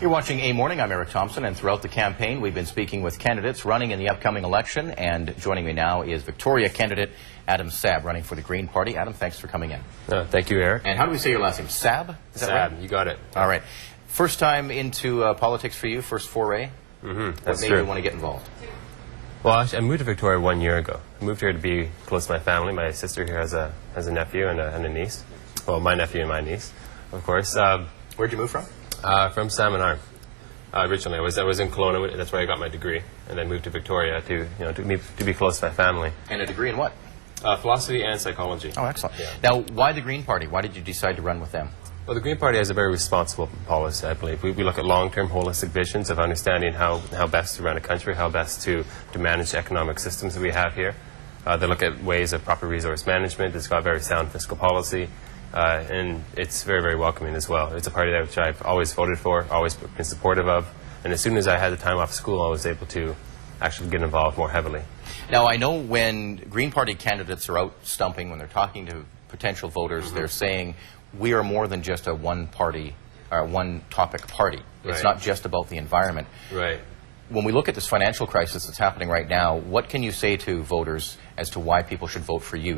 You're watching A Morning. I'm Eric Thompson, and throughout the campaign, we've been speaking with candidates running in the upcoming election. And joining me now is Victoria candidate Adam Saab, running for the Green Party. Adam, thanks for coming in. Thank you, Eric. And how do we say your last name? Saab? Is that Saab, right? you got it. All right. First time into politics for you, first foray? That's what made true. you want to get involved? Well, actually, I moved to Victoria 1 year ago. I moved here to be close to my family. My sister here has a nephew and a niece. Well, my nephew and my niece, of course. Where'd you move from? From Salmon Arm. Originally, I was in Kelowna. That's where I got my degree, and then moved to Victoria to be close to my family. And a degree in what? Philosophy and psychology. Oh, excellent. Yeah. Now, why the Green Party? Why did you decide to run with them? Well, the Green Party has a very responsible policy, I believe. We look at long-term holistic visions of understanding how best to run a country, how best to manage economic systems that we have here. They look at ways of proper resource management. It's got very sound fiscal policy, and it's very, very welcoming as well. It's a party that which I've always voted for, always been supportive of, and as soon as I had the time off school, I was able to actually get involved more heavily. Now, I know when Green Party candidates are out stumping, when they're talking to potential voters, they're saying, we are more than just a one-party, or one-topic party. It's Right. not just about the environment. Right. When we look at this financial crisis that's happening right now, what can you say to voters as to why people should vote for you?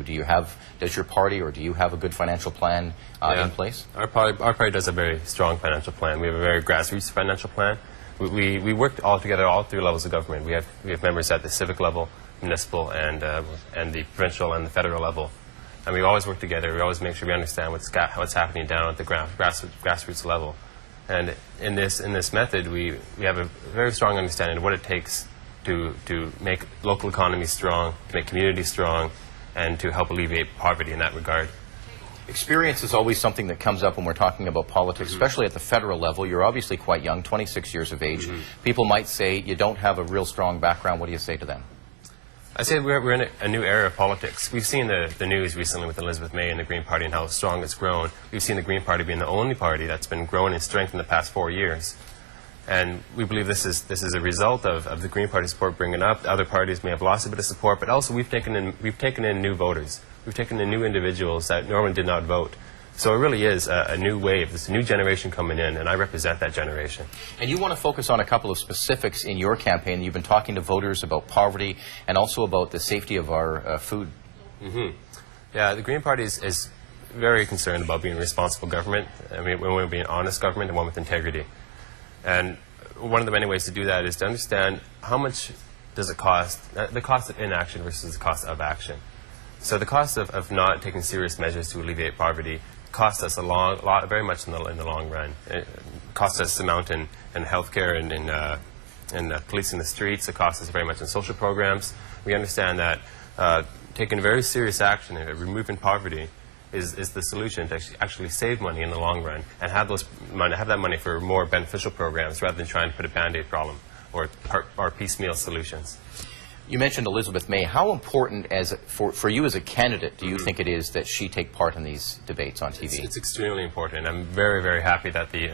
Does your party or do you have a good financial plan in place? Our party does a very strong financial plan. We have a very grassroots financial plan. We work all together, all three levels of government. We have members at the civic level, municipal, and the provincial and the federal level. And we always work together. We always make sure we understand what's happening down at the grassroots level. And in this method, we have a very strong understanding of what it takes to make local economies strong, to make communities strong, and to help alleviate poverty in that regard. Experience is always something that comes up when we're talking about politics, especially at the federal level. You're obviously quite young, 26 years of age. People might say you don't have a real strong background. What do you say to them? I say we're in a new era of politics. We've seen the news recently with Elizabeth May and the Green Party and how strong it's grown. We've seen the Green Party being the only party that's been growing in strength in the past 4 years. And we believe this is a result of the Green Party support bringing up. Other parties may have lost a bit of support, but also we've taken in new voters. We've taken in new individuals that normally did not vote. So it really is a new wave. There's a new generation coming in, and I represent that generation. And you want to focus on a couple of specifics in your campaign. You've been talking to voters about poverty and also about the safety of our food. Yeah, the Green Party is very concerned about being a responsible government. I mean, we want to be an honest government and one with integrity. And one of the many ways to do that is to understand how much does it cost, the cost of inaction versus the cost of action. So the cost of not taking serious measures to alleviate poverty costs us very much in the long run. It costs us amount in healthcare and in policing the streets. It costs us very much in social programs. We understand that taking very serious action and removing poverty is the solution to actually save money in the long run and have that money for more beneficial programs rather than trying to put a Band-Aid problem or piecemeal solutions. You mentioned Elizabeth May. How important for you as a candidate do you think it is that she take part in these debates on TV? It's extremely important. I'm very, very happy that the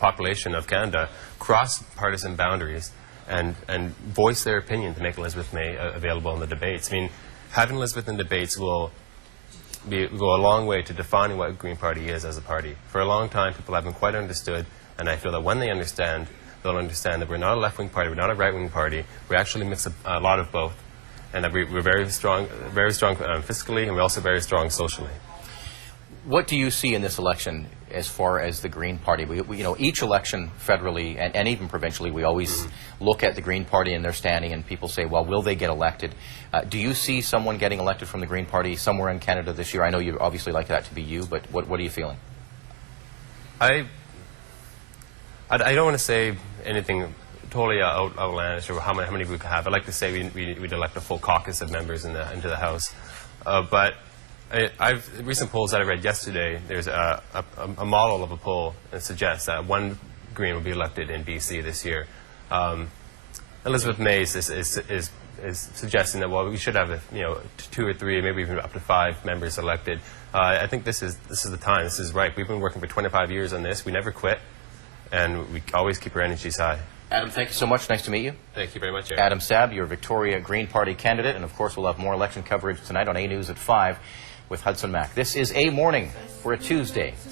population of Canada crossed partisan boundaries and voiced their opinion to make Elizabeth May available in the debates. I mean, having Elizabeth in debates will go a long way to defining what Green Party is as a party. For a long time, people haven't quite understood, and I feel that when they understand, they'll understand that we're not a left-wing party, we're not a right-wing party. We actually mix a lot of both, and that we're very strong fiscally, and we're also very strong socially. What do you see in this election as far as the Green Party? Each election federally and even provincially, we always look at the Green Party and their standing, and people say, well, will they get elected? Do you see someone getting elected from the Green Party somewhere in Canada this year? I know you'd obviously like that to be you, but what are you feeling? I don't want to say anything totally outlandish or how many we could have. I'd like to say we'd elect a full caucus of members into the House. But recent polls that I read yesterday, there's a model of a poll that suggests that one Green will be elected in BC this year. Elizabeth May is suggesting that, well, we should have 2 or 3, maybe even up to 5 members elected. I think this is the time. This is right. We've been working for 25 years on this. We never quit. And we always keep our energies high. Adam, thank you so much. Nice to meet you. Thank you very much, Eric. Adam Saab, you're a Victoria Green Party candidate. And, of course, we'll have more election coverage tonight on A News at 5 with Hudson Mack. This is A Morning for a Tuesday.